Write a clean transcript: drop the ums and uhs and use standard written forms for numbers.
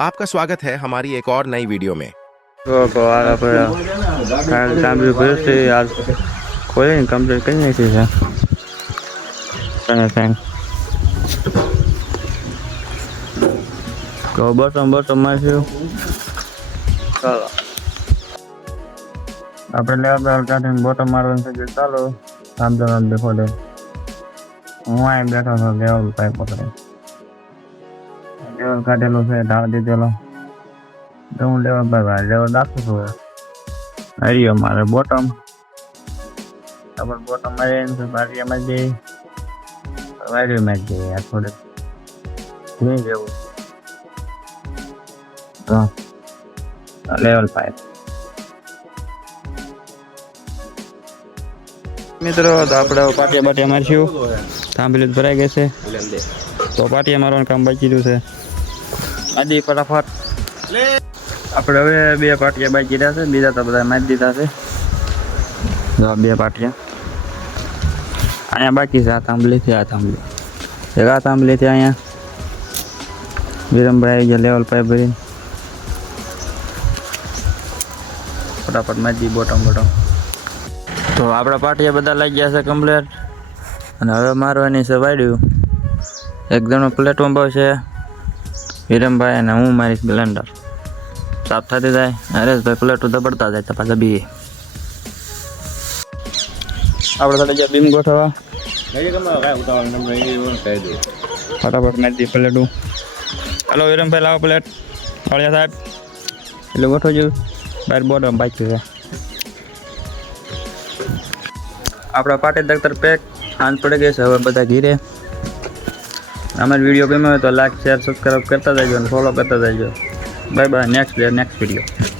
आपका स्वागत है हमारी एक और नई वीडियो में। कंप्लीट कहीं नहीं थी तो बस मारશું ચાલો આપણે લેવલ કાઢીને બોટમ મારવાનું છે ચાલો આમ દેખો દે હું અહીં બેઠો છું લેવલ પાઇપ પકડે લેવલ કાઢેલો છે ઢાળ દીધેલો તો હું લેવલ ભાઈ લેવલ રાખું છું હરિયો મારે બોટમ બોટમ મારીને બારીયામાં જઈ વાયરીમાં જઈએ આ થોડે નહીં જવું તો લેવલ પાઇપ મિત્રો તો આપણે પાટિયા મારશું થાંભલી ભરાઈ ગઈ છે તો પાટિયા મારવાનું કામ બાકી રહ્યું છે આજી ફટાફટ આપણે હવે બે પાટિયા બાકી રહ્યા છે બીજા તો બધા મારી દીધા છે બે પાટિયા અહીંયા બાકી છે આ થાંભલીથી એક આ થાંભલીથી અહીંયા વિરમભાઈ આવી ગયા લેવલ પાઇપ ભરીને ફટાફટ મારી બોટમ તો આપણા પાટિયા બધા લાગી ગયા છે કમ્પ્લેટ અને હવે મારવાની છે વાડ્યું એક જણો પ્લેટમાં બહુ છે વિરમભાઈ અને હું મારીશ બ્લેન્ડર સાફ થતી જાય હરેશભાઈ પ્લેટો દબડતા જાય તો પાછા બી આપણે સાથે ગયા બીમ ગોઠવવા ફટાફટ મારી દી પ્લેટું હાલો વિરમભાઈ લાવો પ્લેટ ફળિયા સાહેબ એટલે ગોઠવજો બહાર બોટમ બાકી છે આપણા પાટી દખ્તર પેક હાંજ પડી ગઈ છે હવે બધા ઘીરે અમારી વિડીયો ગમ્યો હોય તો લાઈક શેર સબસ્ક્રાઈબ કરતા જજો અને ફોલો કરતા જજો બાય બાય નેક્સ્ટ વિડીયો